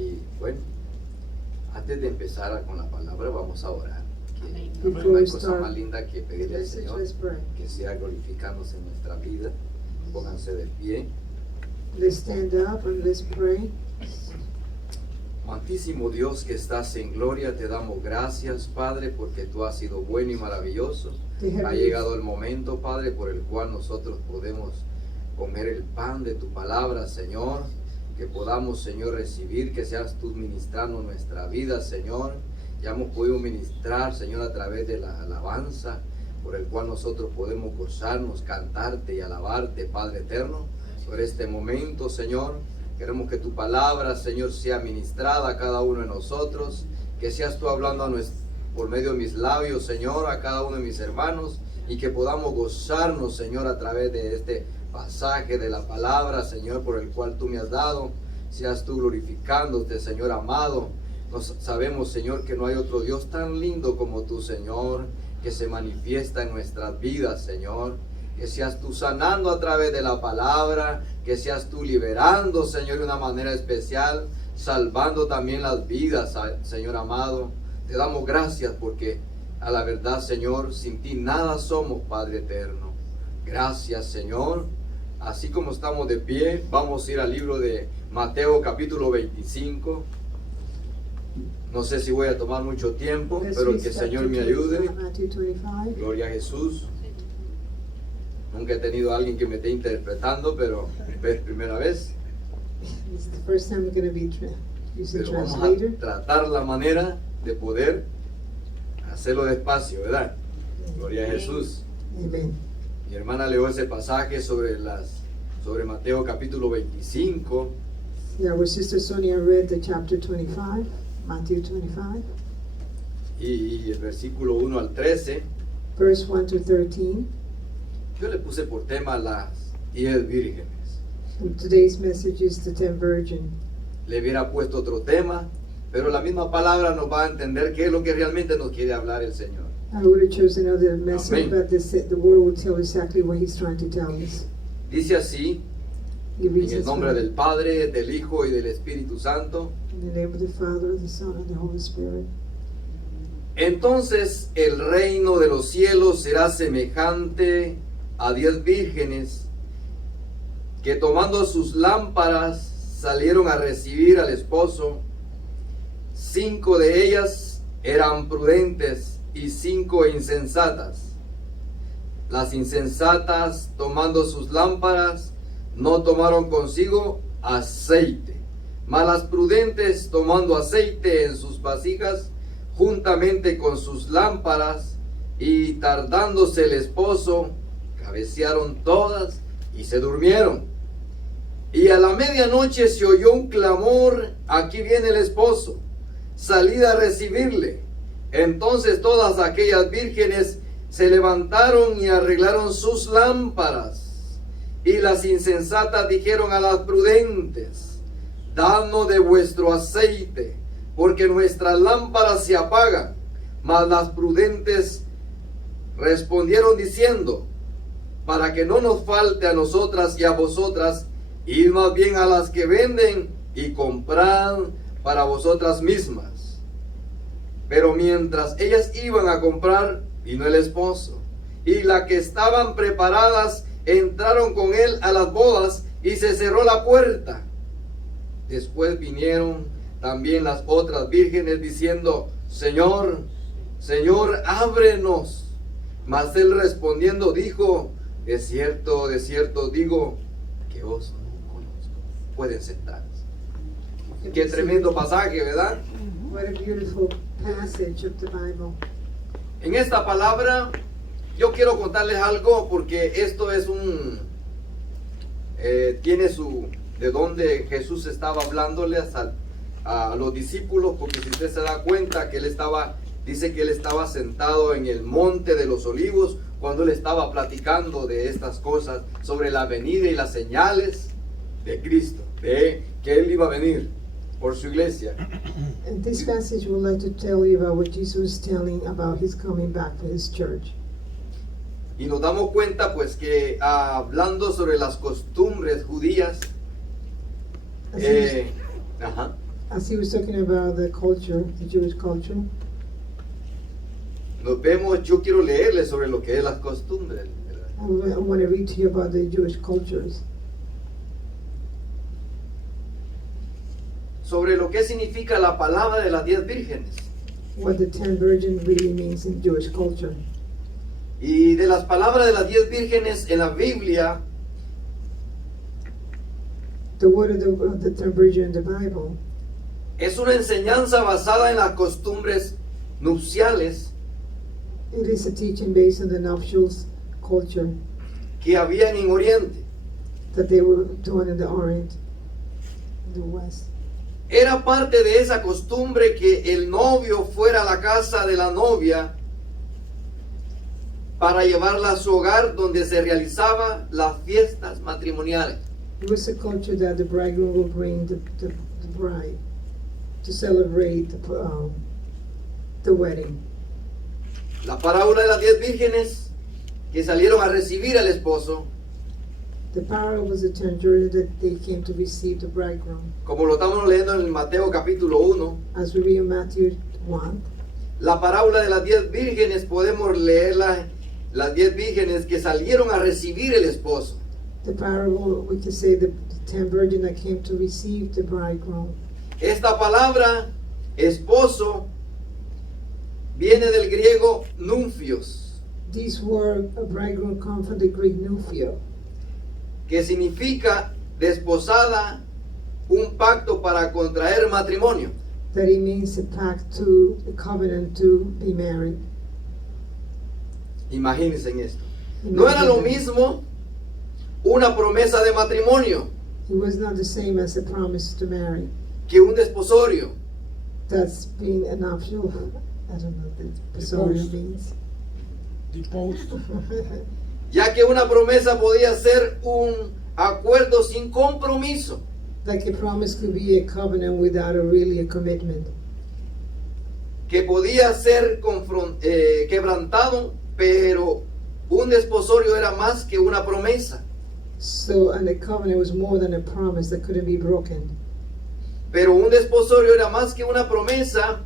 Y bueno, antes de empezar con la palabra, vamos a orar. Que no Before hay we cosa start más linda que the pedirle al message, Señor let's pray. que sea glorificándose en nuestra vida. Pónganse de pie. Let's stand up and let's pray. Amantísimo Dios que estás en gloria, te damos gracias, Padre, porque tú has sido bueno y maravilloso. Ha llegado el momento, Padre, por el cual nosotros podemos comer el pan de tu palabra, Señor. Que podamos, Señor, recibir, que seas tú ministrando nuestra vida, Señor. Ya hemos podido ministrar, Señor, a través de la alabanza, por el cual nosotros podemos gozarnos, cantarte y alabarte, Padre eterno. Por este momento, Señor, queremos que tu palabra, Señor, sea ministrada a cada uno de nosotros, que seas tú hablando por medio de mis labios, Señor, a cada uno de mis hermanos, y que podamos gozarnos, Señor, a través de este pasaje de la palabra, Señor, por el cual tú me has dado. Seas tú glorificándote, Señor amado. Sabemos, Señor, que no hay otro Dios tan lindo como tú, Señor, que se manifiesta en nuestras vidas, Señor. Que seas tú sanando a través de la palabra, que seas tú liberando, Señor, de una manera especial, salvando también las vidas, Señor amado. Te damos gracias porque a la verdad, Señor, sin ti nada somos, Padre eterno. Gracias, Señor. Así como estamos de pie, vamos a ir al libro de Mateo capítulo 25. No sé si voy a tomar mucho tiempo, pero que el Señor me ayude. Gloria a Jesús. Nunca he tenido a alguien que me esté interpretando, pero es primera vez. This is the first time we're going to be using Pero vamos translator. a tratar la manera de poder hacerlo despacio, ¿verdad? Gloria a Jesús. Amen. Mi hermana leyó ese pasaje sobre Mateo capítulo 25. Yeah, our sister Sonia read the chapter 25, Matthew 25, Y el versículo 1 al 13. verse 1 to 13. Yo le puse por tema las 10 vírgenes. And today's message is the 10 virgin. Le hubiera puesto otro tema, pero la misma palabra nos va a entender qué es lo que realmente nos quiere hablar el Señor. I would have chosen another message, Amen. but the word will tell exactly what he's trying to tell us. Dice así, He reads en el as nombre follows. del Padre, del Hijo y del Espíritu Santo. In the name of the Father, the Son, and the Holy Spirit. Entonces el reino de los cielos será semejante a 10 vírgenes que tomando sus lámparas salieron a recibir al esposo. 5 de ellas eran prudentes y 5 insensatas. Las insensatas, tomando sus lámparas, no tomaron consigo aceite, mas las prudentes, tomando aceite en sus vasijas juntamente con sus lámparas, y tardándose el esposo, cabecearon todas y se durmieron. Y a la medianoche se oyó un clamor: aquí viene el esposo, salid a recibirle. Entonces todas aquellas vírgenes se levantaron y arreglaron sus lámparas. Y las insensatas dijeron a las prudentes: dadnos de vuestro aceite, porque nuestras lámparas se apagan. Mas las prudentes respondieron diciendo: para que no nos falte a nosotras y a vosotras, id más bien a las que venden y comprad para vosotras mismas. Pero mientras ellas iban a comprar, vino el esposo, y las que estaban preparadas entraron con él a las bodas, y se cerró la puerta. Después vinieron también las otras vírgenes diciendo: Señor, Señor, ábrenos. Mas él respondiendo dijo: de cierto digo que os no conozco. Pueden sentarse. Qué tremendo pasaje, ¿verdad? What a beautiful passage of the Bible. En esta palabra yo quiero contarles algo, porque esto es tiene de donde Jesús estaba hablándoles a los discípulos, porque si usted se da cuenta que dice que él estaba sentado en el monte de los olivos cuando él estaba platicando de estas cosas sobre la venida y las señales de Cristo, de que él iba a venir por su iglesia. And this passage would like to tell you about what Jesus was telling about his coming back for his church. Y nos damos cuenta pues que hablando sobre las costumbres judías, as he was talking about the culture, the Jewish culture, nos vemos, yo quiero leerles sobre lo que es las costumbres, ¿verdad? I want to read to you about the Jewish cultures, Sobre lo que significa la palabra de las 10 vírgenes. what the 10 virgins really means in Jewish culture. Y de las palabras de las 10 vírgenes en la Biblia, The word of the 10 virgins in the Bible es una enseñanza basada en las costumbres nupciales it is a teaching based on the nuptials culture que había en Oriente. that they were doing in the Orient, in the West. Era parte de esa costumbre que el novio fuera a la casa de la novia para llevarla a su hogar donde se realizaban las fiestas matrimoniales. It was a culture that the bridegroom will bring the bride to celebrate the wedding. La parábola de las 10 vírgenes que salieron a recibir al esposo, The parable was the 10 virgins that they came to receive the bridegroom. como lo estamos leyendo en Mateo capítulo 1, As we read in Matthew 1, la parábola de las 10 vírgenes podemos leerla, las 10 vírgenes que salieron a recibir el esposo. the parable, we can say the 10 virgins that came to receive the bridegroom. Esta palabra, esposo, viene del griego nunfios, This word, a bridegroom, come from the Greek nuphios, que significa desposada, un pacto para contraer matrimonio. that it means a pact to, a covenant to be married. Imagínense en esto. No era lo mismo una promesa de matrimonio It was not the same as a promise to marry. que un desposorio. That's being an optional, I don't know what the posorial Deposed. means. Deposed. Ya que una promesa podía ser un acuerdo sin compromiso. Like a promise could be a covenant without really a commitment. Que podía ser quebrantado, pero un desposorio era más que una promesa. So, and a covenant was more than a promise that couldn't be broken. Pero un desposorio era más que una promesa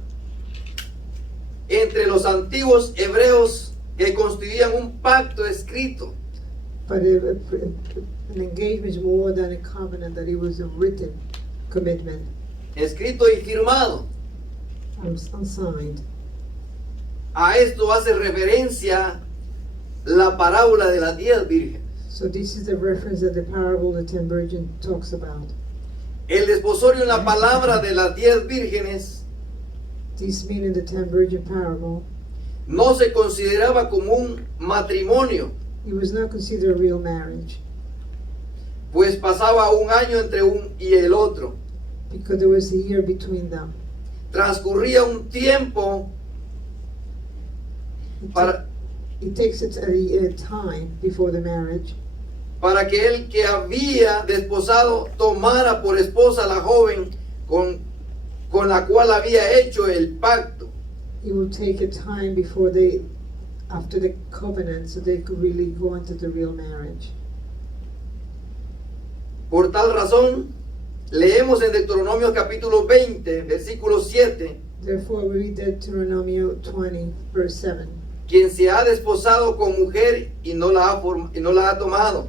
entre los antiguos hebreos que constituían un pacto escrito. But an engagement is more than a covenant, that it was a written commitment, Escrito y firmado. unsigned. A esto hace referencia la parábola de las 10 vírgenes. So this is the reference that the parable of the 10 virgins talks about. El desposorio en la palabra de las 10 vírgenes This meaning the 10 virgin parable, no se consideraba como un matrimonio, it was not considered a real marriage, pues pasaba un año entre un y el otro. because there was a year between them. Transcurría un tiempo para, It takes a time before the marriage para que el que había desposado tomara por esposa a la joven con la cual había hecho el pacto. it will take a time before after the covenant, so they could really go into the real marriage. Por tal razón, leemos en Deuteronomio capítulo 20, versículo 7, Therefore we read Deuteronomy 20, verse 7. quien se ha desposado con mujer y no la ha tomado,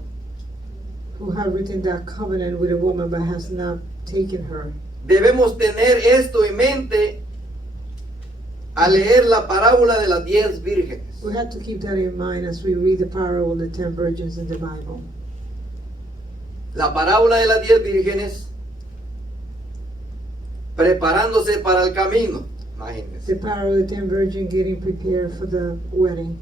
Who have written that covenant with a woman but has not taken her. debemos tener esto en mente al leer la parábola de las 10 vírgenes. We have to keep that in mind as we read the parable of the 10 virgins in the Bible. La parábola de las 10 vírgenes preparándose para el camino. Imagínense. The parable of the 10 virgins getting prepared for the wedding.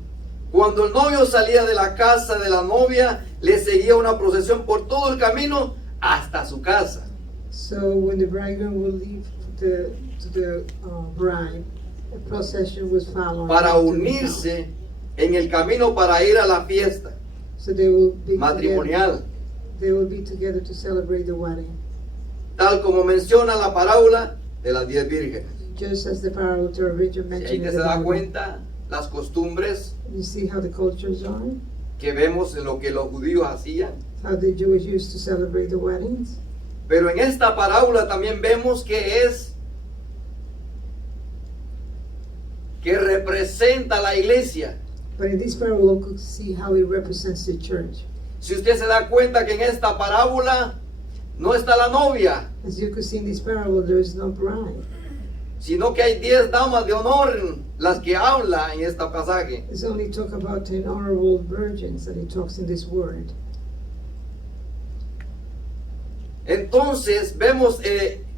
Cuando el novio salía de la casa de la novia, le seguía una procesión por todo el camino hasta su casa. So when the bridegroom will leave to the bride, a procession was following. Para them to the unirse en el camino para ir a la fiesta town. So they will be matrimonial, together. They will be together to celebrate the wedding, tal como menciona la parábola de las 10 vírgenes. just as the parable of the virgin Y ahí mentioned te in se the da Bible. cuenta las costumbres You see how the cultures are, que vemos en lo que los judíos hacían. how the Jews used to celebrate the weddings. Pero en esta parábola también vemos que representa la iglesia. But in this parable, we could see how it represents the church. Si usted se da cuenta que en esta parábola no está la novia, As you could see in this parable, there is no bride. sino que hay 10 damas de honor las que habla en este pasaje. It's only talk about 10 honorable virgins that he talks in this word. Entonces vemos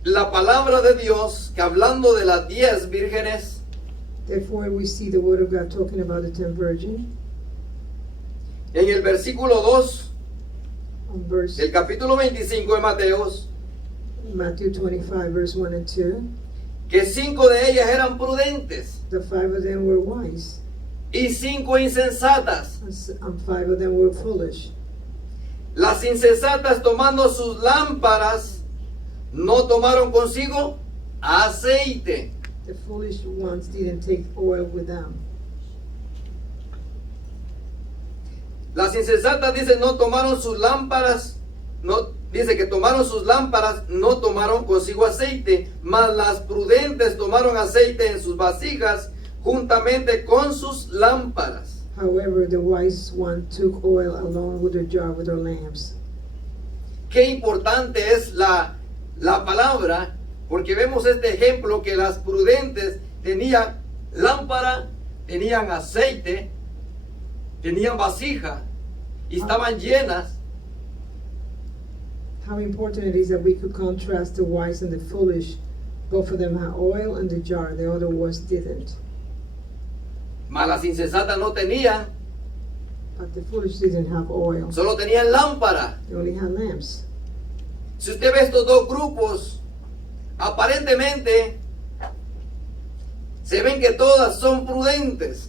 la palabra de Dios que hablando de las 10 vírgenes, Therefore, we see the word of God talking about the 10 virgins. en el versículo 2 On verse del capítulo 25 de Mateos, Matthew 25, verse 1 and 2. que 5 de ellas eran prudentes The 5 of them were wise, y 5 insensatas. and 5 of them were foolish. Las insensatas, tomando sus lámparas, no tomaron consigo aceite. The foolish ones didn't take oil with them. Las insensatas, dice, no tomaron sus lámparas, no, dice que tomaron sus lámparas, no tomaron consigo aceite, mas las prudentes tomaron aceite en sus vasijas juntamente con sus lámparas. However, the wise one took oil along with their jar with their lamps. Qué importante es la palabra, porque vemos este ejemplo que las prudentes tenían lámpara, tenían aceite, tenían vasija y estaban llenas. How important it is that we could contrast the wise and the foolish. Both of them had oil in the jar, the other ones didn't. Mas las insensatas no tenían, But the foolish didn't have oil. solo tenían lámpara. They only had lamps. Si usted ve estos dos grupos, aparentemente se ven que todas son prudentes.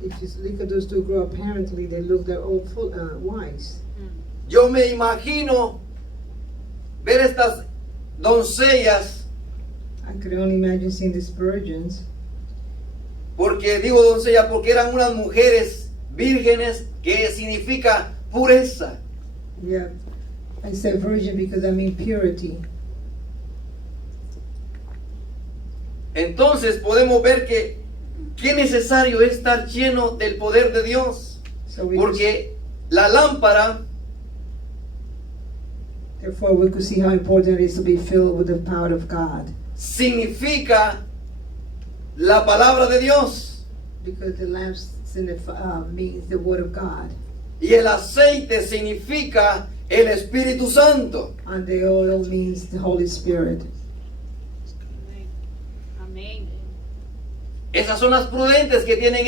If you look at those two groups, apparently they look they're all wise. Yo me imagino ver estas doncellas, I could only imagine seeing these virgins. porque digo doncella porque eran unas mujeres vírgenes, que significa pureza. Yeah, I said virgin because I mean purity. Entonces podemos ver que qué necesario es estar lleno del poder de Dios, So we porque la lámpara therefore we could see how important it is to be filled with the power of God. significa la palabra de Dios Because the lamps means the word of God. y el aceite significa el Espíritu Santo. And the oil means the Holy Spirit. Amén. Esas son las prudentes que tienen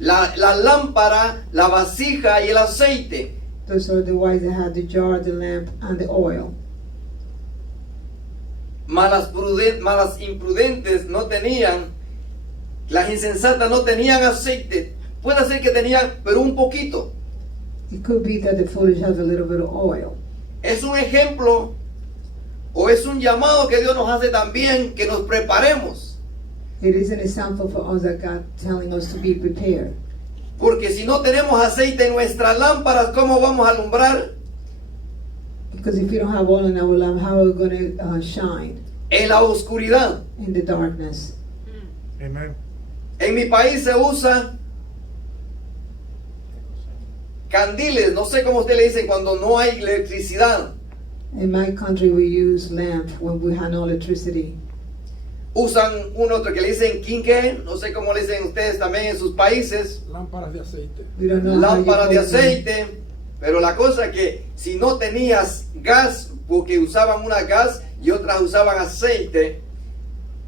la lámpara, la vasija y el aceite. Those are the wise that have the jar, the lamp, and the oil. Malas imprudentes no tenían, las insensatas no tenían aceite. Puede ser que tenían, pero un poquito. It could be that the foolish have a little bit of oil. Es un ejemplo o es un llamado que Dios nos hace también, que nos preparemos. It is an example for us that God telling us to be prepared. Porque si no tenemos aceite en nuestras lámparas, ¿cómo vamos a alumbrar? Because if you don't have oil in our lamp, how are we going to shine En la oscuridad. in the darkness? Amen. En mi país se usa candiles, no sé cómo usted le dicen cuando no hay electricidad. In my country, we use lamp when we have no electricity. Usan un otro que le dicen quinqué, no sé cómo le dicen ustedes también en sus países. Lámparas de aceite. We don't know how you Lámparas de call them. aceite, pero la cosa es que si no tenías gas, porque usaban una gas y otras usaban aceite,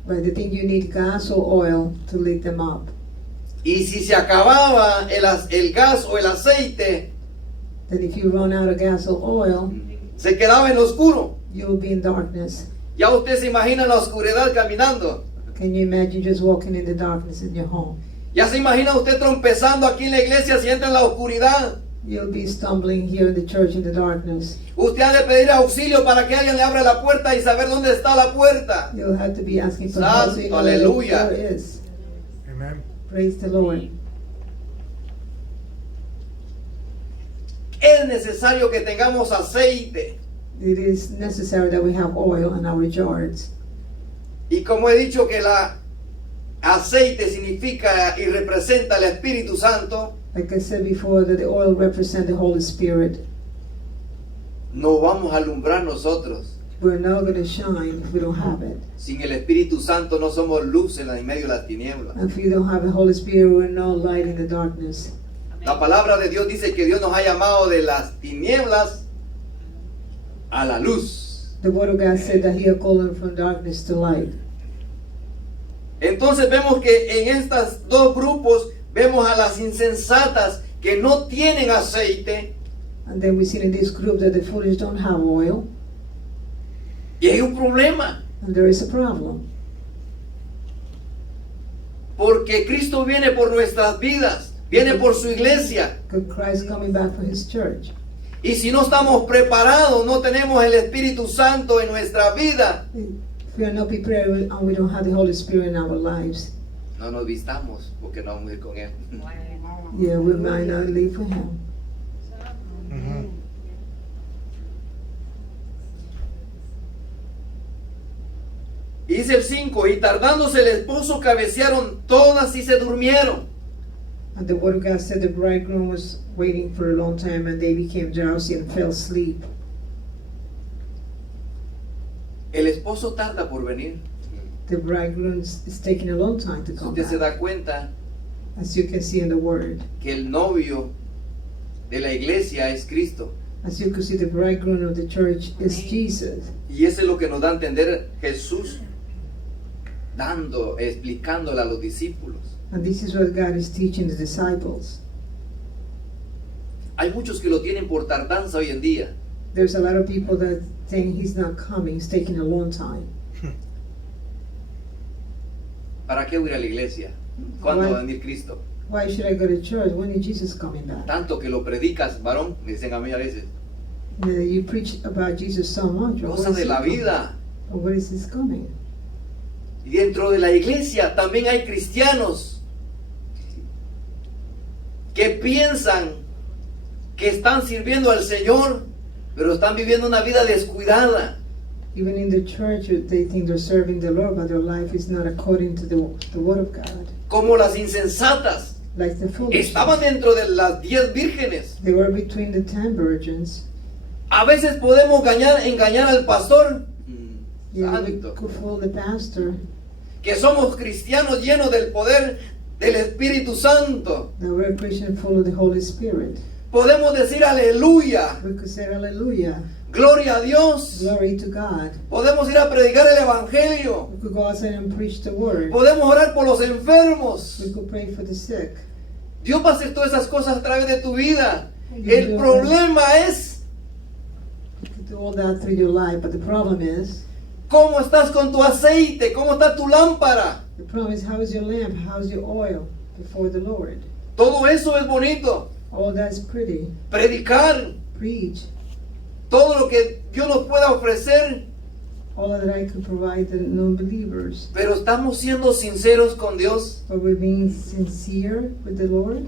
But the thing, you need gas or oil to lit them up. y si se acababa el gas o el aceite, That if you run out of gas or oil, se quedaba en lo oscuro. you will be in darkness. Ya usted se imagina la oscuridad caminando. Can you imagine just walking in the darkness in your home? Ya se imagina usted trompezando aquí en la iglesia si entra en la oscuridad. You'll be stumbling here in the church in the darkness. Usted ha de pedir auxilio para que alguien le abra la puerta y saber dónde está la puerta. You'll have to be asking for Santo, help. So you know where the aleluya. door is. Amen. Praise the Lord. Es necesario que tengamos aceite. It is necessary that we have oil in our jars. Y como he dicho que la aceite significa y representa el Espíritu Santo, Like I said before, that the oil represents the Holy Spirit. no vamos a alumbrar nosotros. We're not going to shine if we don't have it. Sin el Espíritu Santo no somos luz en medio de las tinieblas. If you don't have the Holy Spirit, we're no light in the darkness. La palabra de Dios dice que Dios nos ha llamado de las tinieblas a la luz. The Word of God said that He has called them from darkness to light. Entonces vemos que en estos dos grupos vemos a las insensatas que no tienen aceite And then we see in this group that the foolish don't have oil, y hay un problema and there is a problem. porque Cristo viene por nuestras vidas, viene por su iglesia. Because Christ is coming back for His church. Y si no estamos preparados, no tenemos el Espíritu Santo en nuestra vida, If we are not prepared and we don't have the Holy Spirit in our lives, no nos vistamos porque no vamos a ir con Él. yeah, we might not live for Him. Ujú. Y dice el 5, y tardándose el esposo cabecearon todas y se durmieron. And the Word of God said the bridegroom was waiting for a long time and they became drowsy and fell asleep. El esposo tarda por venir. The bridegroom is taking a long time to Si come usted se back, da cuenta as you can see in the Word. que el novio de la iglesia es Cristo. As you can see, the bridegroom of the church is Jesus. Y eso es lo que nos da a entender Jesús explicándole a los discípulos. And this is what God is teaching the disciples. Hay muchos que lo tienen por tardanza hoy en día. There's a lot of people that think He's not coming, it's taking a long time. ¿Para qué voy a ir a la iglesia? ¿Cuándo va a Why? venir Cristo? Why should I go to church? When is Jesus coming back? Tanto que lo predicas, varón, me dicen a mí a veces. You preach about Jesus so much. but Cosa when is de He la coming? vida. But when is He coming? Y dentro de la iglesia también hay cristianos que piensan que están sirviendo al Señor, pero están viviendo una vida descuidada. Even in the church, they think they're serving the Lord, but their life is not according to the Word of God. Como las insensatas. Like the foolish. Estaban dentro de las 10 vírgenes. They were between the 10 virgins. A veces podemos engañar al pastor. Yeah, we Santo. could fool the pastor. Que somos cristianos llenos del poder del Espíritu Santo. That we're a Christian full of the Holy Spirit. Podemos decir aleluya, We could say hallelujah, gloria a Dios. glory to God. Podemos ir a predicar el Evangelio. We could go outside and preach the word. Podemos orar por los enfermos. We could pray for the sick. Dios va a hacer todas esas cosas a través de tu vida. Yeah. El problema es We could do all that through your life, but the problem is, cómo estás con tu aceite, cómo está tu lámpara. how is your lamp? How's your oil before the Lord? Todo eso es bonito. All that's pretty. Predicar Preach. todo lo que Dios nos pueda ofrecer. All that I could provide the non-believers. Pero estamos siendo sinceros con Dios. But we're being sincere with the Lord.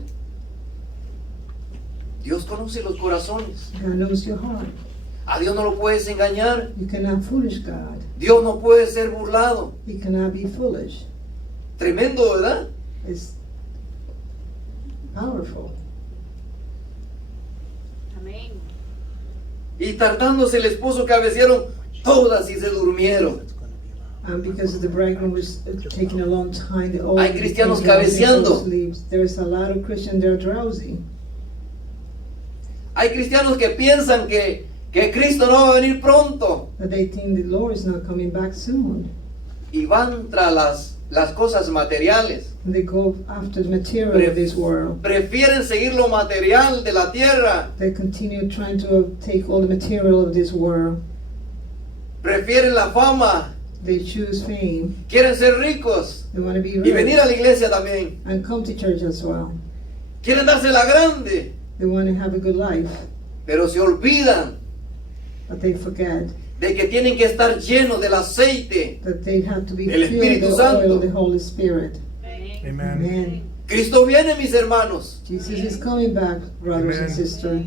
Dios conoce los corazones. God knows your heart. A Dios no lo puedes engañar. You cannot foolish God. Dios no puede ser burlado. He cannot be foolish. Tremendo, ¿verdad? It's powerful. Amén. Y tardándose el esposo cabecearon todas y se durmieron. And because the bridegroom was taking a long time, the old Hay cristianos people cabeceando. sleeps. There's a lot of Christians that are drowsy. Hay cristianos que piensan que Cristo no va a venir pronto But they think the Lord is not coming back soon. y van tras las cosas materiales. And they go after the material of this world. Prefieren seguir lo material de la tierra. They continue trying to take all the material of this world. Prefieren la fama. They choose fame. Quieren ser ricos They want to be y venir rich a la iglesia también. and come to church as well. Quieren darse la grande, They want to have a good life, pero se olvidan but they forget de que tienen que estar llenos del aceite. that they have to be El filled with Espíritu the Santo. oil of the Holy Spirit. Amén. Amen. Amen. Cristo viene, mis hermanos. Jesus is coming back, brothers and Amen. sisters.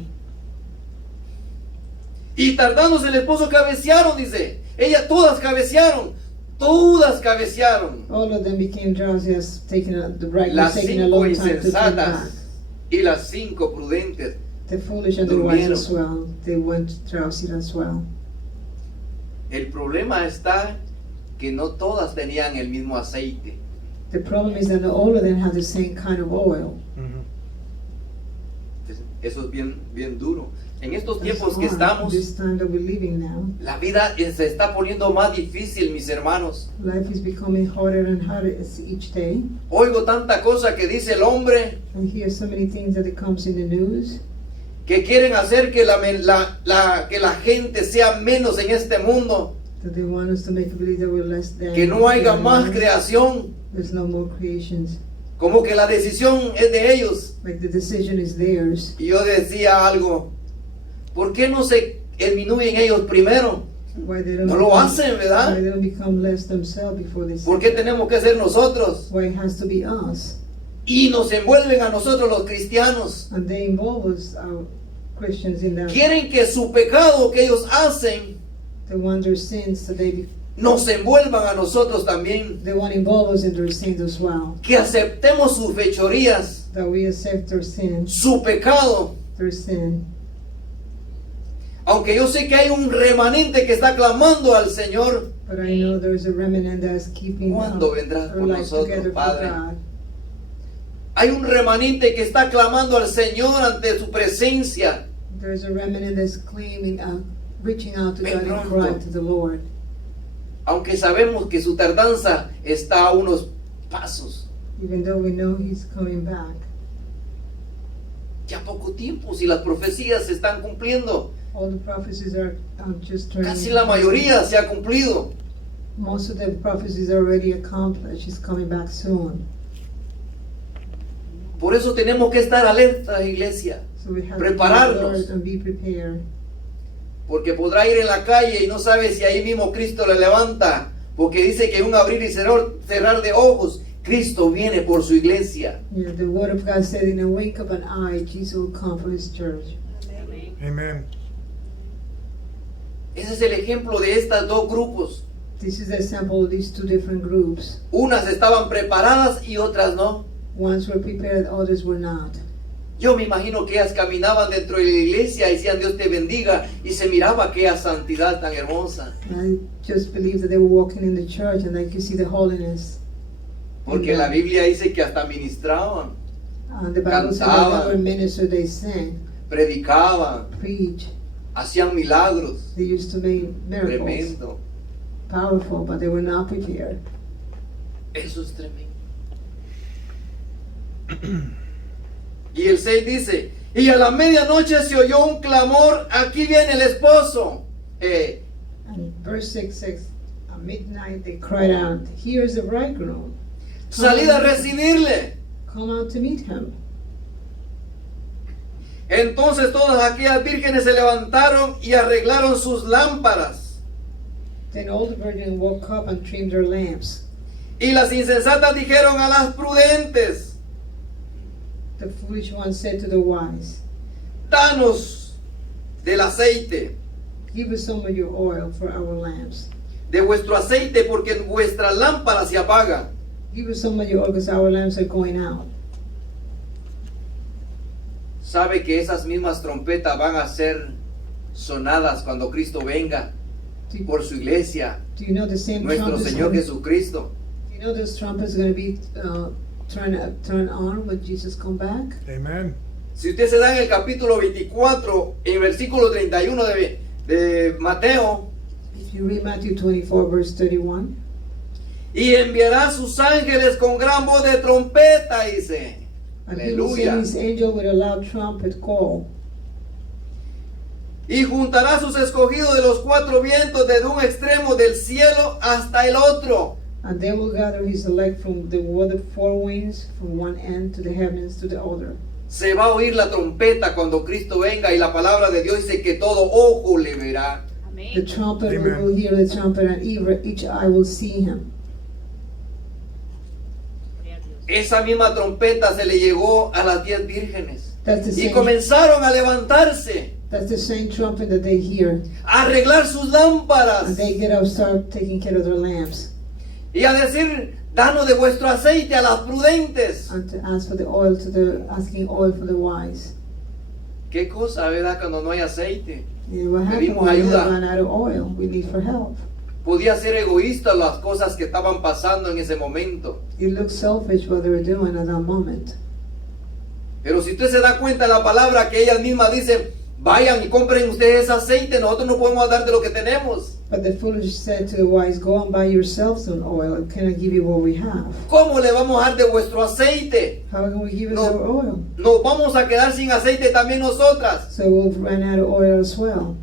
Y tardándose el esposo cabecearon, dice. Todas cabecearon. Todas cabecearon. All of them became drowsy as the bride was Las taking a 5 long time to come back. insensatas y las 5 prudentes. The foolish and the wise Durmieron. as well, they went drowsy as well. El problema está que no todas tenían el mismo aceite. The problem is that all of them have the same kind of oil. Eso es bien, bien duro. En estos That's tiempos que hard. estamos, This time that we're living now, la vida se está poniendo más difícil, mis hermanos. life is becoming harder and harder each day. Oigo tanta cosa que dice el hombre I hear so many things that it comes in the news que quieren hacer que que la gente sea menos en este mundo, that they want us to make believe that we're less than. que no haya más creación, There's no more creations. como que la decisión es de ellos. Like the decision is theirs. Y yo decía algo, ¿por qué no se disminuyen ellos primero? Why they don't No lo hacen, ¿verdad? Why they don't become less themselves before they ¿Por qué tenemos que ser nosotros? Why it has to be us? Y nos envuelven a nosotros los cristianos. And they involve us, our Christians, in that. Quieren que su pecado que ellos hacen They want their sins, so nos envuelvan a nosotros también. they want to involve us in their sins as well. Que aceptemos sus fechorías, That we accept their sin, su pecado. their sin. Aunque yo sé que hay un remanente que está clamando al Señor. But I know there's a remnant that is keeping ¿Cuándo vendrás our por life nosotros, together for Padre? God. Hay un remanente que está clamando al Señor ante su presencia. There's a remnant that's claiming, reaching out to Ven God and pronto. crying to the Lord. Aunque sabemos que su tardanza está a unos pasos. Even though we know He's coming back. Ya poco tiempo, si las profecías se están cumpliendo. All the prophecies are just turning. Casi la mayoría se ha cumplido. Most of the prophecies are already accomplished. He's coming back soon. Por eso tenemos que estar alerta, iglesia. So we have Prepararnos. to be alert and be prepared. Porque podrá ir en la calle y no sabe si ahí mismo Cristo le levanta. Porque dice que en un abrir y cerrar de ojos, Cristo viene por su iglesia. Yeah, the Word of God said, in a wink of an eye, Jesus will come for His church. Amen. Ese es el ejemplo de estos dos grupos. This is the example of these two different groups. Unas estaban preparadas y otras no. Ones were prepared, others were not. Yo me imagino que ellas caminaban dentro de la iglesia y decían Dios te bendiga y se miraba aquella santidad tan hermosa. I just believe that they were walking in the church and I could see the holiness. Porque la Biblia dice que hasta ministraban, And the Bible says that Cantaban. they were ministers, they sang, predicaban, preach. hacían milagros. They used to make miracles. Tremendo. Powerful, but they were not prepared. Eso es tremendo. Y el 6 dice, y a la medianoche se oyó un clamor, aquí viene el esposo. And verse 6 says, at midnight they cried out, here is the bridegroom. Salid a recibirle. Come out to meet him. Entonces todas aquellas vírgenes se levantaron y arreglaron sus lámparas. Then all the virgins woke up and trimmed their lamps. Y las insensatas dijeron a las prudentes, The foolish one said to the wise, danos del aceite, give us some of your oil for our lamps. de vuestro aceite, porque vuestra lámpara se apaga. Give us some of your oil because our lamps are going out. Sabe que esas mismas trompetas van a ser sonadas cuando Cristo venga Do, por su iglesia, do you know the same nuestro trumpets? Señor Do Jesucristo. you know those trumpets are going to be turned on when Jesus come back? Amen. Si usted se da en el capítulo 24, en versículo 31 de Mateo, If you read Matthew 24, verse 31, y enviará sus ángeles con gran voz de trompeta, dice. and he will Aleluya. send his angel with a loud trumpet call, Y juntará sus escogidos de los cuatro vientos desde un extremo del cielo hasta el otro. and they will gather his elect from the four winds, from one end to the heavens to the other. Se va a oír la trompeta cuando Cristo venga y la palabra de Dios dice que todo ojo le verá. The trumpet Amen. will hear the trumpet, and each eye will see him. Esa misma trompeta se le llegó a las 10 vírgenes. That's the Y same. comenzaron a levantarse. That's the same trumpet that they hear. arreglar sus lámparas And they get up, start taking care of their lamps. y a decir, danos de vuestro aceite a las prudentes. And to ask for the oil to the, asking oil for the wise. ¿Qué cosa, verdad, cuando no hay aceite? Yeah, what happened Pedimos when we ayuda. run out of oil? We need for help. Podía ser egoísta las cosas que estaban pasando en ese momento. It looks selfish what they were doing at that moment. Pero si usted se da cuenta de la palabra que ellas mismas dicen, vayan y compren ustedes ese aceite, nosotros no podemos dar de lo que tenemos. But the foolish said to the wise, go and buy yourselves some oil. Can I give you what we have? ¿Cómo le vamos a dar de vuestro aceite? How can we give you No. our oil? Nos vamos a quedar sin aceite también nosotras. So we'll run out of oil as well.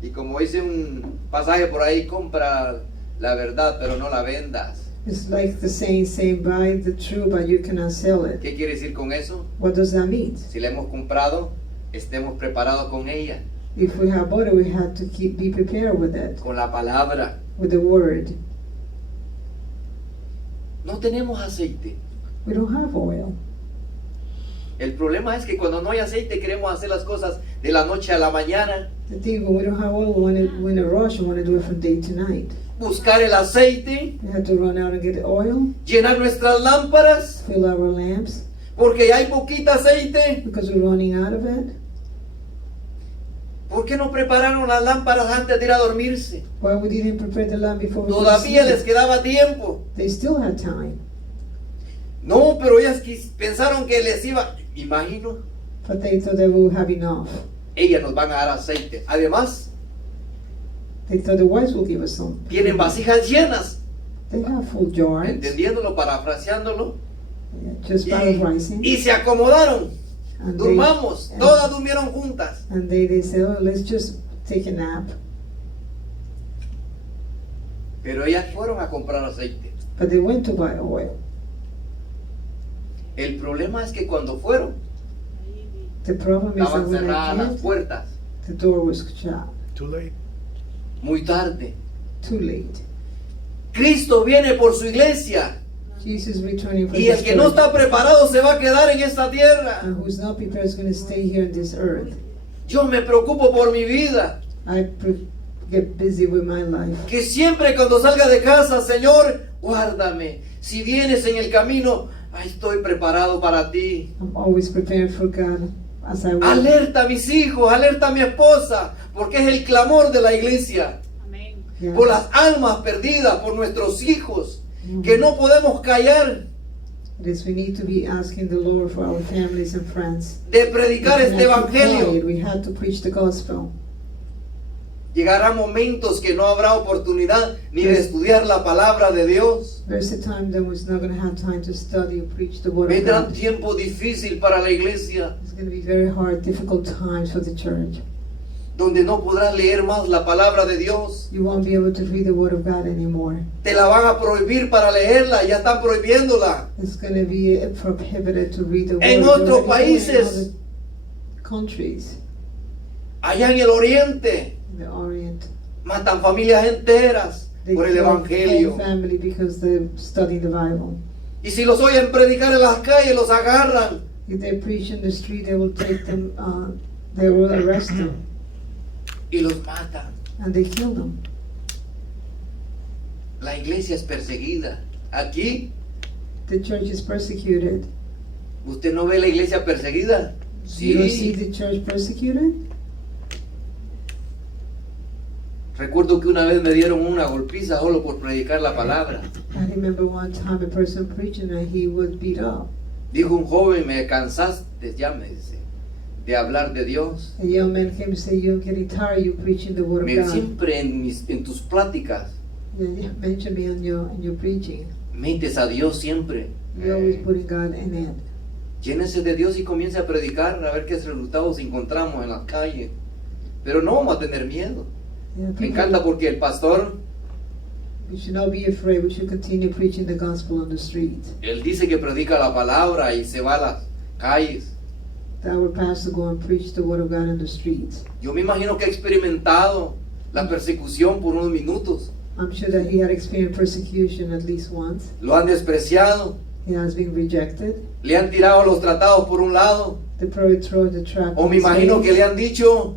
Y como dice un pasaje por ahí, compra la verdad, pero no la vendas. It's like the saying, buy the true, but you cannot sell it. ¿Qué quiere decir con eso? What does that mean? Si la hemos comprado, estemos preparados con ella, If we have butter, we have to be prepared with it, con la palabra. with the word. No tenemos aceite. We don't have oil. El problema es que cuando no hay aceite queremos hacer las cosas de la noche a la mañana. The thing, when we don't have oil, we in a rush, we want to do it from day to night. Buscar el aceite, We have to run out and get the oil, llenar nuestras lámparas, fill our lamps, porque hay poquita aceite. because we're running out of it. ¿Por qué no prepararon las lámparas antes de ir a dormirse? Why we didn't prepare the lamp before we go to Todavía les sleep? quedaba tiempo. They still had time. No, pero ellas pensaron que les iba, imagino, But they thought they will have enough. ellas nos van a dar aceite. Además, They thought the wise will give us some. tienen vasijas llenas, They have full jars. entendiéndolo, parafraseándolo, Yeah, just paraphrasing. y se acomodaron. And Durmamos, they, todas durmieron juntas. and they said, oh, let's just take a nap. Pero ellas fueron a comprar aceite. But they went to buy oil. El problema es que cuando fueron, The problem is that estaban when cerradas they las came, puertas, the door was shut. Too late. muy tarde. Too late. Cristo viene por su iglesia, Jesus returning for y el his que no church. está preparado se va a quedar en esta tierra. And who's not prepared is going to stay here on this earth. Yo me preocupo por mi vida, Get busy with my life. que siempre cuando salga de casa, Señor, guárdame. Si vienes en el camino, ahí estoy preparado para ti. I'm always prepared for God as I walk. Alerta a mis hijos, alerta a mi esposa, porque es el clamor de la iglesia. Amén. Yeah. Por las almas perdidas, por nuestros hijos, que no podemos callar It is we need to be asking the Lord for our families and friends. de predicar We este have to quiet. evangelio. We have to preach the gospel. Llegará momentos que no habrá oportunidad ni de estudiar la palabra de Dios. There's a time that we're not going to have time to study or preach the word of Vendrán God. tiempo difícil para la iglesia, It's going to be very hard, difficult times for the church. donde no podrás leer más la palabra de Dios. You won't be able to read the word of God anymore. Te la van a prohibir para leerla, ya están prohibiéndola. It's going to be prohibited to read the word. En They're otros already doing it in países. other countries Allá en el oriente in the Orient. matan familias enteras They por el kill evangelio. whole family because they study the Bible. Y si los oyen predicar en las calles, los agarran. If they preach in the street, they will take them, they will arrest them, Y los matan. and they kill them. La iglesia es perseguida. Aquí, The church is persecuted. ¿usted no ve la iglesia perseguida? You don't see Sí. the church persecuted? Recuerdo que una vez me dieron una golpiza solo por predicar la palabra. I remember one time a person preaching and he was beat up. Dijo un joven, me cansaste ya, me dice, de hablar de Dios. A young man came and said, "You're getting tired. You preaching the word of God. Siempre en tus pláticas, You mention me in your preaching. metes a Dios siempre. You're always putting God in it." Llénese de Dios y comience a predicar, a ver qué resultados encontramos en las calles. Pero no vamos a tener miedo. Yeah, Me people- encanta porque el pastor, We should not be afraid. We should continue preaching the gospel on the street. él dice que predica la palabra y se va a las calles. Our pastor go and preach the word of God in the streets. Yo me imagino que ha experimentado la persecución por unos minutos. I'm sure that he had experienced persecution at least once. Lo han despreciado, He has been rejected. Le han tirado los tratados por un lado. They probably throw the track. O me imagino que le han dicho,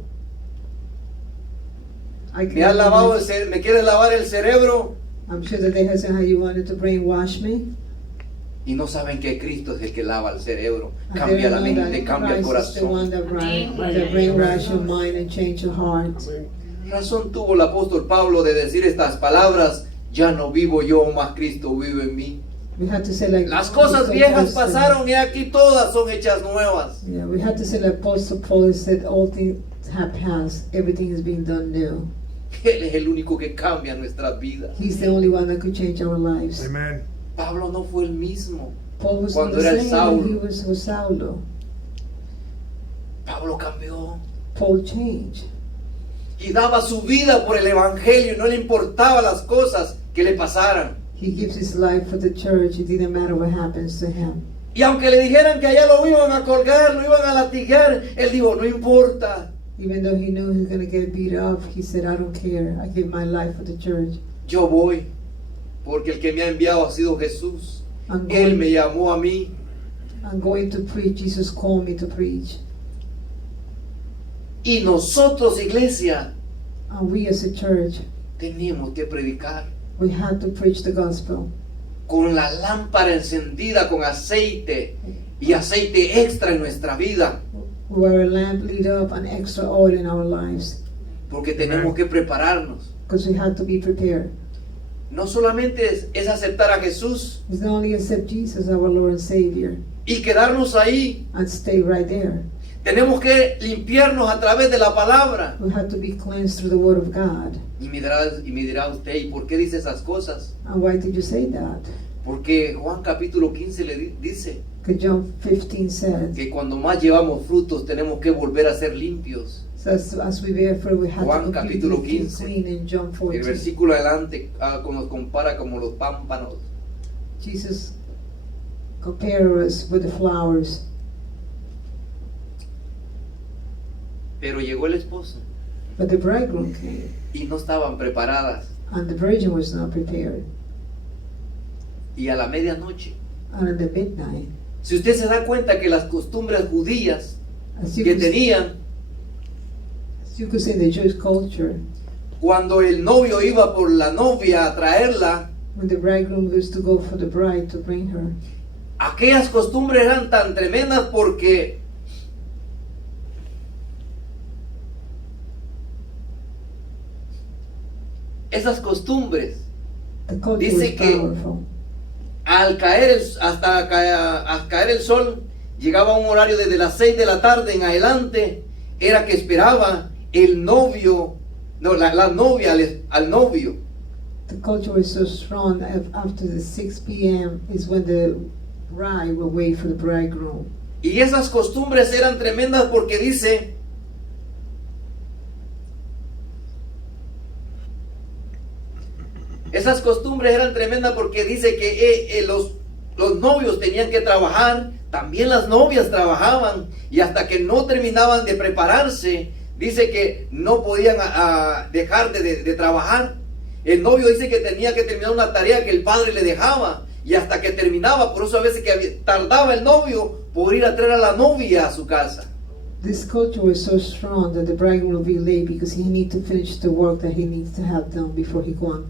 me quieres lavar el cerebro. I'm sure that they have said how you wanted to brainwash me. Y no saben que Cristo es el que lava el cerebro, And cambia they la don't know mente, that cambia el Christ is the one corazón. that brainwash your mind and change your heart. Razón tuvo el apóstol Pablo de decir estas palabras, ya no vivo yo, mas Cristo vive en mí. We had to say like Las cosas Apostle viejas Paul said- pasaron y aquí todas son hechas nuevas. Yeah, we had to say like Apostle Paul said, all things have passed, everything is being done new. Él es el único que cambia nuestras vidas. He's the only one that could change our lives. Amen. Pablo no fue el mismo. Paul was Cuando not the era el same when he Saulo. was Saulo. Pablo cambió Paul changed. y daba su vida por el evangelio y no le importaba las cosas que le pasaran. He gives his life for the church. It didn't matter what happens to him. Y aunque le dijeran que allá lo iban a colgar, lo iban a latigar, él dijo, no importa, Even though he knew he was going to get beat up, he said, I don't care. I give my life for the church. yo voy, porque el que me ha enviado ha sido Jesús. I'm Él going, me llamó a mí. I'm going to preach. Jesus called me to preach. Y nosotros, iglesia, And we as a church, tenemos que predicar we had to preach the gospel. con la lámpara encendida con aceite y aceite extra en nuestra vida, Where a lamp lit up and extra oil in our lives. porque tenemos que prepararnos. Because we had to be prepared. No solamente es aceptar a Jesús It's not only accept Jesus, our Lord and Savior, y quedarnos ahí. and stay right there. Tenemos que limpiarnos a través de la palabra. We had to be cleansed through the Word of God. Y me dirá usted, ¿y por qué dice esas cosas? And why did you say that? Porque Juan capítulo 15 le dice Because John 15 says, que cuando más llevamos frutos tenemos que volver a ser limpios. so as we bear fruit, we have Juan to capítulo be 15. clean in John El 14. versículo adelante nos compara como los pámpanos. Jesus compared us with the flowers. Pero llegó el esposo But the bridegroom came, y no estaban preparadas. and the virgin was not prepared. Y a la medianoche, And in the midnight, si usted se da cuenta que las costumbres judías as you, que could, tenían, as you could see in the Jewish culture, cuando el novio iba por la novia a traerla, when the bridegroom used to go for the bride to bring her, aquellas costumbres eran tan tremendas porque esas costumbres, the culture Dice was que- powerful. al caer el sol, llegaba un horario desde las 6 de la tarde en adelante, era que esperaba el novio, no, la novia al novio. The culture was so strong that after the 6 p.m. is when the bride will wait for the bridegroom. Y esas costumbres eran tremendas porque dice, esas costumbres eran tremendas porque dice que los novios tenían que trabajar, también las novias trabajaban, y hasta que no terminaban de prepararse, dice que no podían dejar de trabajar. El novio dice que tenía que terminar una tarea que el padre le dejaba, y hasta que terminaba, por eso a veces que tardaba el novio por ir a traer a la novia a su casa. This culture was so strong that the bridegroom will be late because he needs to finish the work that he needs to have done before he go and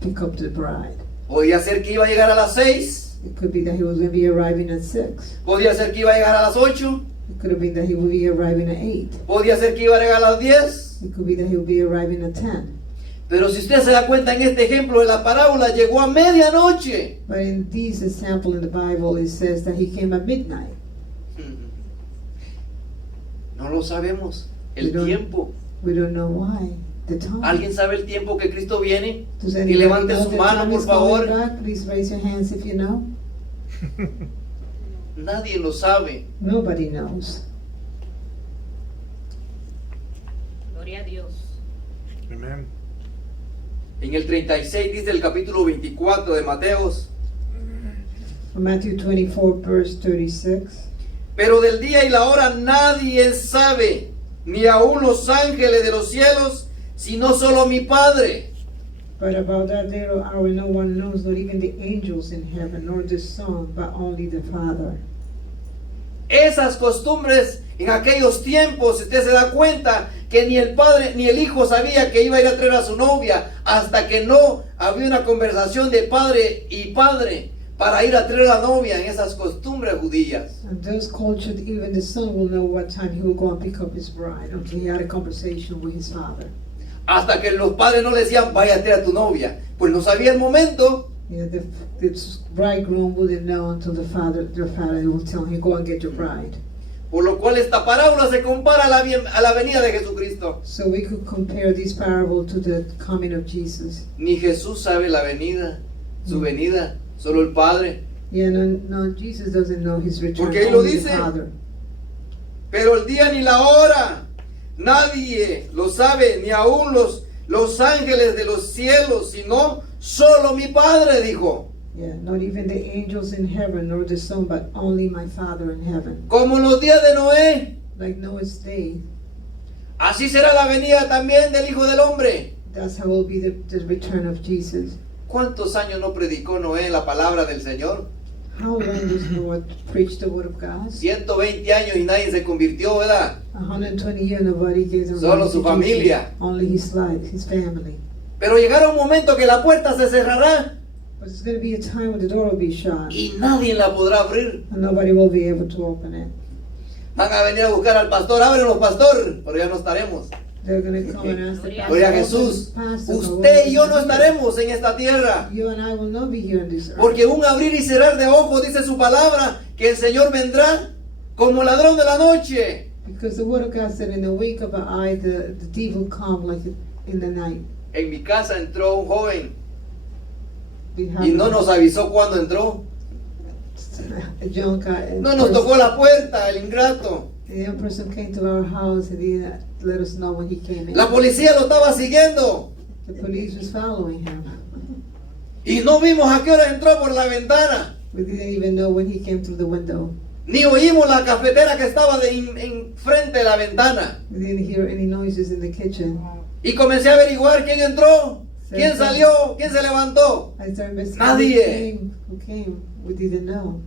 pick up the bride. Podía ser que iba a llegar a las 6, It could be that he was going to be arriving at 6. podía ser que iba a llegar a las 8, It could have been that he would be arriving at 8. podía ser que iba a llegar a las 10. It could be that he would be arriving at 10. Pero si usted se da cuenta en este ejemplo de la parábola, llegó a medianoche. But in this example in the Bible, it says that he came at midnight. No lo sabemos. We El don't- tiempo. We don't know why. The time. ¿Alguien sabe el tiempo que Cristo viene? Does Que anybody levante know su the mano, time por is coming favor. back? Please raise your hands if you know. Nadie lo sabe. Nobody knows. Gloria a Dios. Amen. En el 36 dice el capítulo 24 de Mateos. Matthew 24, verse 36. Pero del día y la hora nadie sabe, ni aun los ángeles de los cielos, sino solo mi Padre. But about that day or hour no one knows, not even the angels in heaven, nor the Son, but only the Father. Esas costumbres en aquellos tiempos, si usted se da cuenta que ni el padre ni el hijo sabía que iba a ir a traer a su novia hasta que no había una conversación de padre y padre para ir a traer a la novia en esas costumbres judías. And those cultures, even the son will know what time he will go and pick up his bride until he had a conversation with his father. Hasta que los padres no le decían, vaya a traer a tu novia. Pues no sabía el momento. Yeah, the bridegroom wouldn't know until their father will tell him, go and get your bride. Por lo cual esta parábola se compara a la venida de Jesucristo. So we could compare this parable to the coming of Jesus. Ni Jesús sabe la venida, su venida, solo el Padre. Yeah, no, Jesus doesn't know his return. Porque ahí lo only the dice. Father. Pero el día ni la hora, nadie lo sabe, ni aún los ángeles de los cielos, sino solo mi Padre, dijo. Yeah, not even the angels in heaven nor the Son, but only my Father in heaven. Como en los días de Noé, Like Noah's day, así será la venida también del Hijo del Hombre. that's how will be the return of Jesus. ¿Cuántos años no predicó Noé la palabra del Señor? How long does Noah preach the word of God? 120 años y nadie se convirtió, ¿verdad? 120 years, nobody gave them Solo life su to familia. Jesus. Only his life, his family. Pero llegará un momento que la puerta se cerrará But it's going to be a time when the door will be shut, y nadie la podrá abrir. and nobody will be able to open it. Van a venir a buscar al pastor, ábrenos pastor, pero ya no estaremos. They're going to come and ask the pastor. Gloria a Jesús. "Pastor, Usted y yo no estaremos en esta tierra. You and I will not be here on this earth. Porque un abrir y cerrar de ojos dice su palabra que el Señor vendrá como ladrón de la noche. Because the word of God said, in the wink of an eye, the thief will come like in the night. En mi casa entró un joven We y no nos avisó cuando entró. a young guy. No nos tocó la puerta, el ingrato. The young person came to our house and he didn't let us know when he came in. La policía lo estaba siguiendo The police was following him. y no vimos a qué hora entró por la ventana. We didn't even know when he came through the window. Ni oímos la cafetera que estaba en frente de la ventana. We didn't hear any noises in the kitchen. Y comencé a averiguar quién entró, quién salió, quién se levantó. I started investigating Nadie. who came. We didn't know.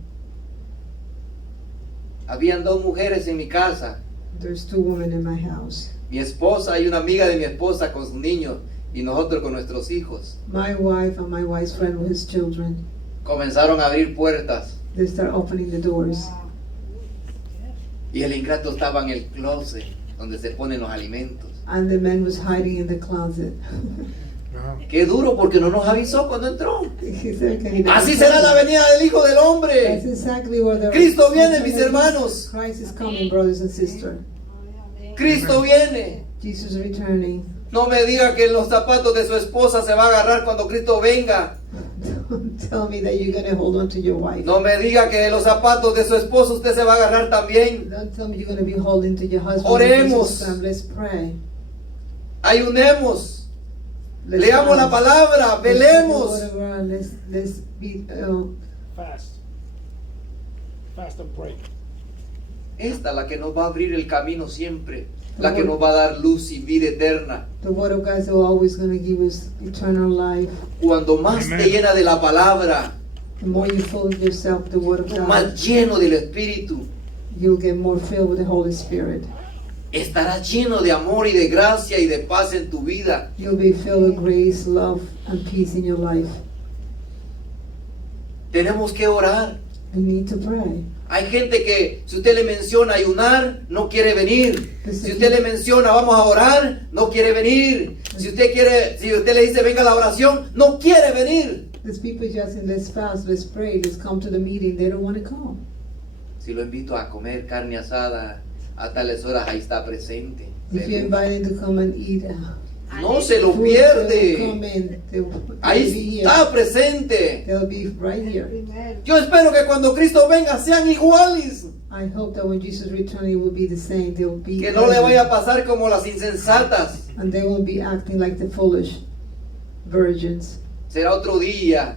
Habían dos mujeres en mi casa, There's two women in my house. mi esposa y una amiga de mi esposa con sus niños y nosotros con nuestros hijos. My wife and my wife's friend with his children. Comenzaron a abrir puertas They start opening the doors. y el ingrato estaba en el closet donde se ponen los alimentos. And the man was hiding in the closet. Qué duro porque no nos avisó cuando entró. He said, "Can you Así será la venida del Hijo del That's Hombre. exactly what the Cristo viene, mis hermanos. Christ is coming, brothers and sisters. Cristo viene. Jesus is returning. No me diga que los zapatos de su esposa se va a agarrar cuando Cristo venga. Don't tell me that you're going to hold on to your wife. No me diga que de los zapatos de su esposo usted se va a agarrar también. Don't tell me you're going to be holding to your husband. Oremos. Let's pray. Ayunemos. Let's Leamos la fast. palabra. Let's read the Velemos. word of God. Let's be. Fast. Fast and pray. Esta la que nos va a abrir el camino siempre. La que nos va a dar luz y vida eterna. The word of God is always going to give us eternal life. Cuando más Amen. te llena de la palabra, The more you fill yourself with the word of God, más lleno del Espíritu, you'll get more filled with the Holy Spirit. estarás lleno de amor y de gracia y de paz en tu vida. You'll be filled with grace, love, and peace in your life. Tenemos que orar. You need to pray. Hay gente que si usted le menciona ayunar, no quiere venir. Si usted le menciona vamos a orar, no quiere venir. Si usted le dice venga a la oración, no quiere venir. There's people just saying, let's fast, let's pray, let's come to the meeting. They don't want to come. Si lo invito a comer carne asada a tales horas, ahí está presente. If you invite them to come and eat No se lo food, they'll come pierde. in. They'll Ahí be está here. presente. They'll be right here. Yo espero que cuando Cristo venga sean iguales. I hope that when Jesus returns, it will be the same. They will be Que no le vaya a pasar como las insensatas. and they won't be acting like the foolish virgins. Será otro día.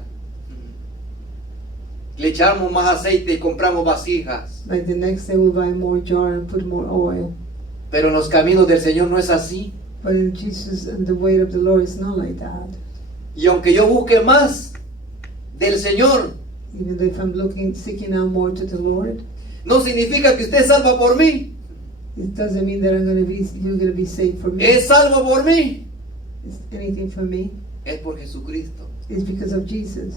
Le echamos más aceite y compramos vasijas. Like the next day, we'll buy more jar and put more oil. Pero en los caminos del Señor no es así. But in Jesus and the way of the Lord is not like that. Y aunque yo busque más del Señor, Even though if I'm seeking out more to the Lord, no significa que usted es salva por mí. it doesn't mean that you're gonna be saved for me. Es salvo por mí. It's anything for me. Es por Jesucristo. It's because of Jesus.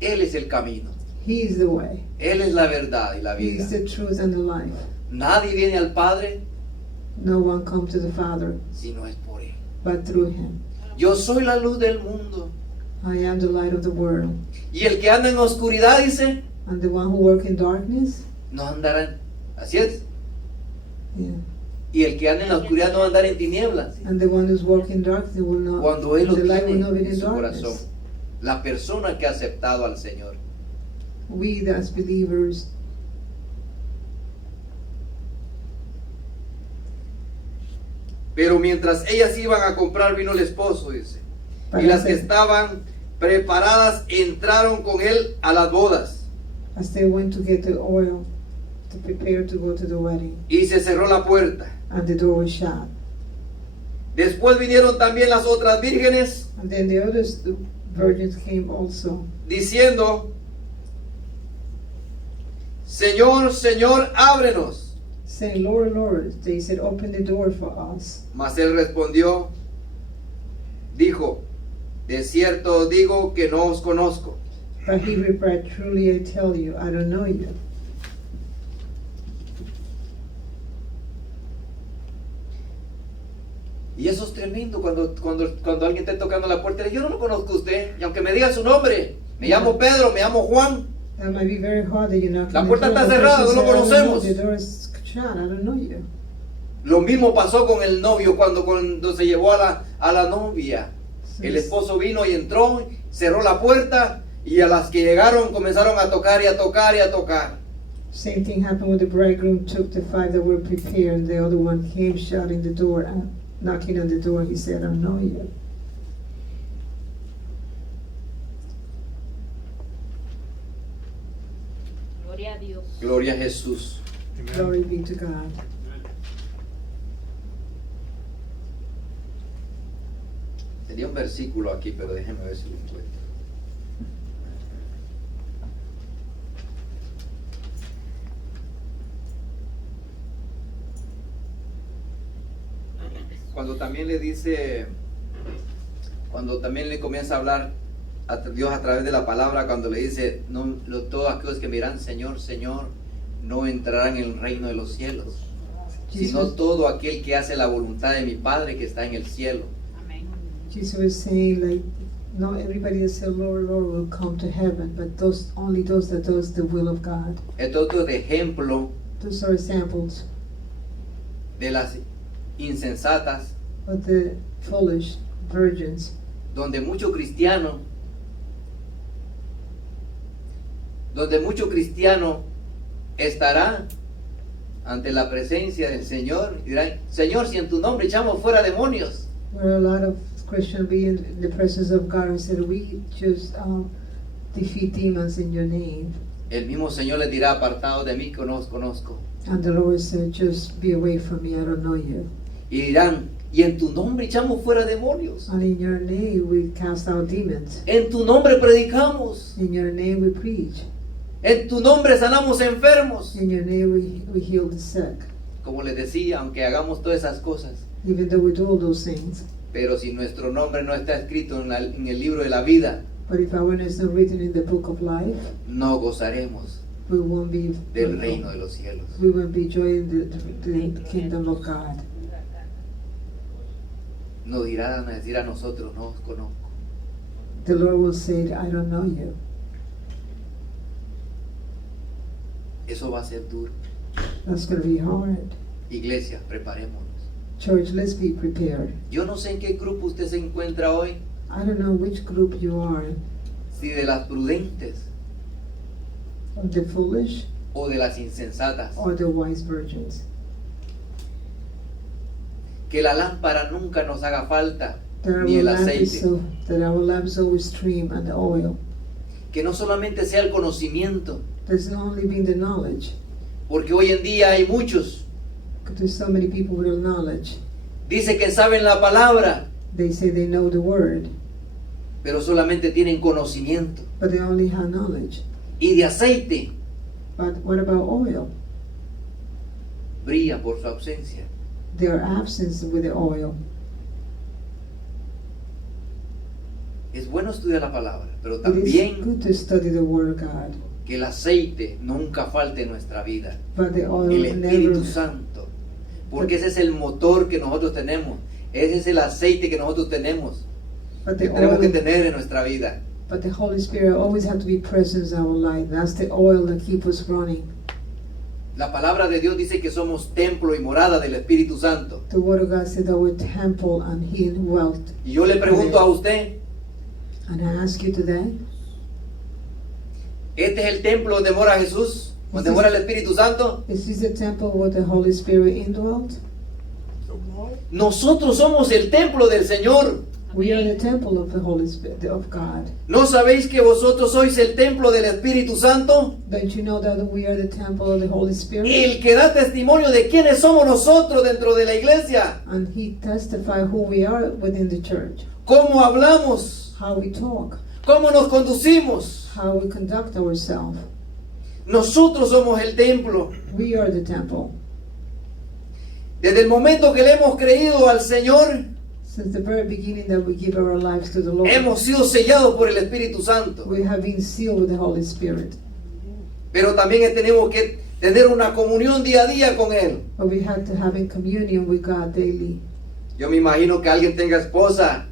Él es el camino. He is the way. Él es la verdad y la He vida. is the truth and the life. Nadie viene al Padre No one comes to the Father si no es por Él. but through Him. Yo soy la luz del mundo. I am the light of the world. Y el que anda en oscuridad, dice, And the one who works in darkness, no andará. Así es. yeah. Y el que anda en la oscuridad no va a andar en tinieblas. And the one who's working darkness will not. Cuando Él lo The light will tiene not be en in su corazón. darkness. La persona que ha aceptado al Señor. We as believers, Pero mientras ellas iban a comprar, vino el esposo, dice. Y Para las que hacer- estaban preparadas entraron con él a las bodas. as they went to get the oil to prepare to go to the wedding, Y se cerró la puerta. and the door was shut. Después vinieron también las otras vírgenes, And then the other virgins came also, diciendo, Señor, Señor, ábrenos. saying, Lord, Lord. They said, open the door for us. Mas él respondió, dijo, de cierto os digo que no os conozco. But he replied, truly I tell you, I don't know you. Y eso es tremendo cuando alguien está tocando la puerta. Yo no lo conozco a usted. Y aunque me diga su nombre, me llamo Pedro, me llamo Juan. That might be very hard that you're not. La puerta está cerrada, no lo conocemos. The door is shut, I don't know you. Lo mismo pasó con el novio cuando se llevó a la novia. El esposo vino y entró, cerró la puerta y a las que llegaron comenzaron a tocar y a tocar y a tocar. Same thing happened when the bridegroom took the five that were prepared, and the other one came shutting the door, knocking on the door. He said, I don't know you. Gloria a Dios. Gloria a Jesús. Glory be to God. Tenía un versículo aquí, pero déjeme ver si lo encuentro. Cuando también le dice, cuando también le comienza a hablar a Dios a través de la palabra, cuando le dice, no, todos aquellos que miran Señor, Señor, no entrarán en el reino de los cielos, sino Jesus, todo aquel que hace la voluntad de mi Padre que está en el cielo. Amén. Jesus was saying, like, not everybody that said, Lord, Lord, will come to heaven, but only those that does the will of God. Esto es otro ejemplo Those are examples de las insensatas, of the foolish virgins, donde muchos cristianos estarán ante la presencia del Señor y dirán, Señor, si en tu nombre echamos fuera demonios. where a lot of Christians be in the presence of God and said, we just defeat demons in your name. El mismo Señor les dirá, apartados de mí que no os conozco. And the Lord said, just be away from me, I don't know you. Y dirán, y en tu nombre echamos fuera demonios. And in your name we cast out demons. En tu nombre predicamos. In your name we preach. En tu nombre sanamos enfermos. In your name we heal the sick. Como les decía, aunque hagamos todas esas cosas, Even though we do all those things. pero si nuestro nombre no está escrito en el libro de la vida, But if our name is not written in the book of life, no gozaremos we won't be del reino de los cielos. we won't be joining the kingdom of God. Nos dirán a decir a nosotros, no os conozco. The Lord will say, I don't know you. Eso va a ser duro. That's going to be hard. Iglesia, preparémonos. Church, let's be prepared. Yo no sé en qué grupo usted se encuentra hoy, I don't know which group you are, si de las prudentes of the foolish o de las insensatas. or the wise virgins. Que la lámpara nunca nos haga falta, That our ni el lamp is aceite. so that our lamps always stream and the oil. Que no solamente sea el conocimiento, There's not only been the knowledge, porque hoy en día hay muchos. because there's so many people with the knowledge. Dice que saben la palabra, They say they know the word, pero solamente tienen conocimiento. but they only have knowledge. Y de aceite But what about oil? brilla por su ausencia. Their absence with the oil. Es bueno estudiar la palabra, pero It is también good to study the Word of God, que el aceite nunca falte en nuestra vida. but the oil El Espíritu never. Santo. Porque ese es el motor que nosotros tenemos. Ese es el aceite que nosotros tenemos. But Que the tenemos que oil, tener en nuestra vida. but the Holy Spirit always have to be present in our life. That's the oil that keeps us running. La palabra de Dios dice que somos templo y morada del Espíritu Santo. The Word of God said that we're temple and He dwelt. Y yo le pregunto a usted, And I ask you today, ¿este es el templo donde mora Jesús? ¿Donde mora el Espíritu Santo? is this the temple where the Holy Spirit indwelt? Nosotros somos el templo del Señor. We are the temple of the Holy Spirit of God. ¿No sabéis que vosotros sois el templo del Espíritu Santo? Don't you know that we are the temple of the Holy Spirit? El que da testimonio de quiénes somos nosotros dentro de la iglesia. And He testifies who we are within the church, ¿Cómo hablamos? how we talk, ¿Cómo nos conducimos? how we conduct ourselves. Nosotros somos el templo. We are the temple. Desde el momento que le hemos creído al Señor, Since the very beginning that we give our lives to the Lord, hemos sido sellados por el Espíritu Santo. we have been sealed with the Holy Spirit. Pero también tenemos que tener una comunión día a día con Él. But we have to have in communion with God daily. Yo me imagino que alguien tenga esposa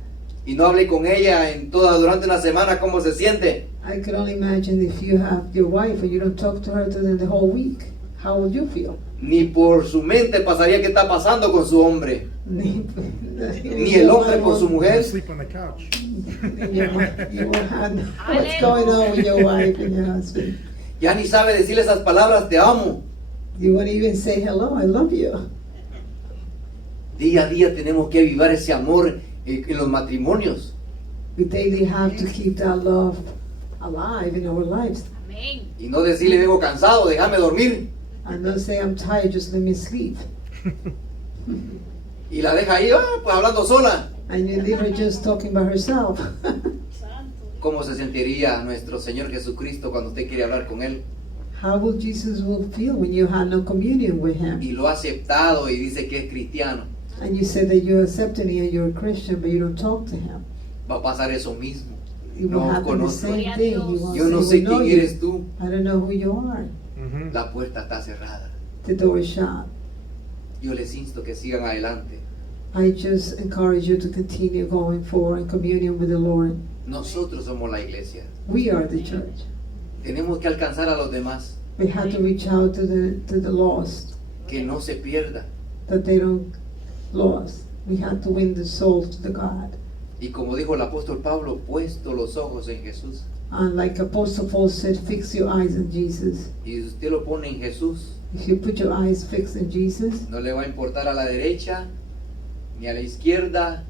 y no hable con ella durante una semana cómo se siente. I could only imagine if you have your wife and you don't talk to her during the whole week. How would you feel? Ni por su mente pasaría qué está pasando con su hombre. Ni el hombre por su mujer. Sleep on the couch. You will have what's going on with your wife and your husband. Ya ni sabe decirle esas palabras, te amo. You won't even say hello, I love you. Día a día tenemos que avivar ese amor en los matrimonios. We daily have to keep that love alive in our lives. Amén. Y no decirle vengo cansado, déjame dormir. And not say I'm tired, just let me sleep. Y la deja ahí, pues hablando sola. And you leave her just talking by herself. ¿Cómo se sentiría nuestro Señor Jesucristo cuando usted quiere hablar con Él? How will Jesus will feel when you have no communion with Him? Y lo ha aceptado y dice que es cristiano. And you say that you accept Him and you're a Christian, but you don't talk to Him. Va a pasar eso mismo. It will No happen the conozco. same thing. He won't Yo say, no "We sé know quién you." eres tú. I don't know who you are. Mhm. La puerta está cerrada. The door is shut. Yo les insto que sigan adelante. I just encourage you to continue going forward in communion with the Lord. Nosotros somos la iglesia. We are the church. Tenemos que alcanzar a los demás. We have to reach out to the lost, Que no se pierda. that they don't lost. We have to win the soul to the God. Y como dijo el apóstol Pablo, puesto los ojos en Jesús. And like Apostle Paul said, fix your eyes on Jesus. Y si usted lo pone en Jesús, If you put your eyes fixed on Jesus, no le va a importar a la derecha ni a la izquierda.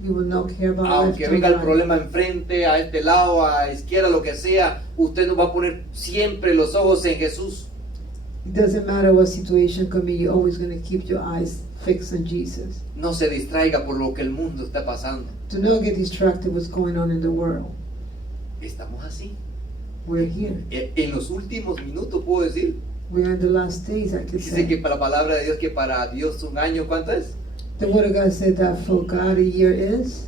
you will not care about left Aunque or venga el right. problema enfrente, a este lado, a la izquierda, lo que sea, usted no va a poner siempre los ojos en Jesús. It doesn't matter what situation comes, you're always going to keep your eyes fixed on Jesus. No se distraiga por lo que el mundo está pasando. Do not get distracted what's going on in the world. Estamos así. We're here. En los últimos minutos puedo decir, We're in the last days, I could dice que say. para la palabra de Dios, que para Dios un año, ¿cuánto es? The Word of God said that for God a year is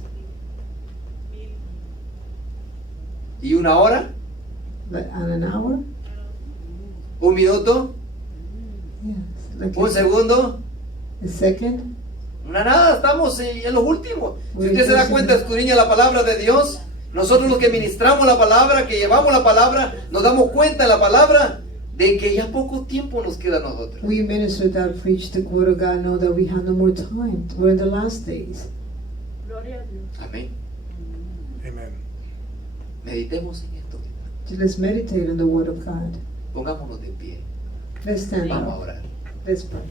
¿Y una hora? an hour. ¿Un minuto? Yes. Like ¿Un segundo? a second. Una nada, estamos en los últimos. Si Muy usted se da bien. cuenta, escudriña la palabra de Dios. Nosotros los que ministramos la palabra, que llevamos la palabra, nos damos cuenta en la palabra de que ya poco tiempo nos queda a nosotros. We minister that preach the Word of God know that we have no more time. We're in the last days. Gloria a Dios. Amén. Amen. Meditemos en esto. So let's meditate on the Word of God. Pongámonos de pie. Let's stand Vamos a up. orar. Let's pray.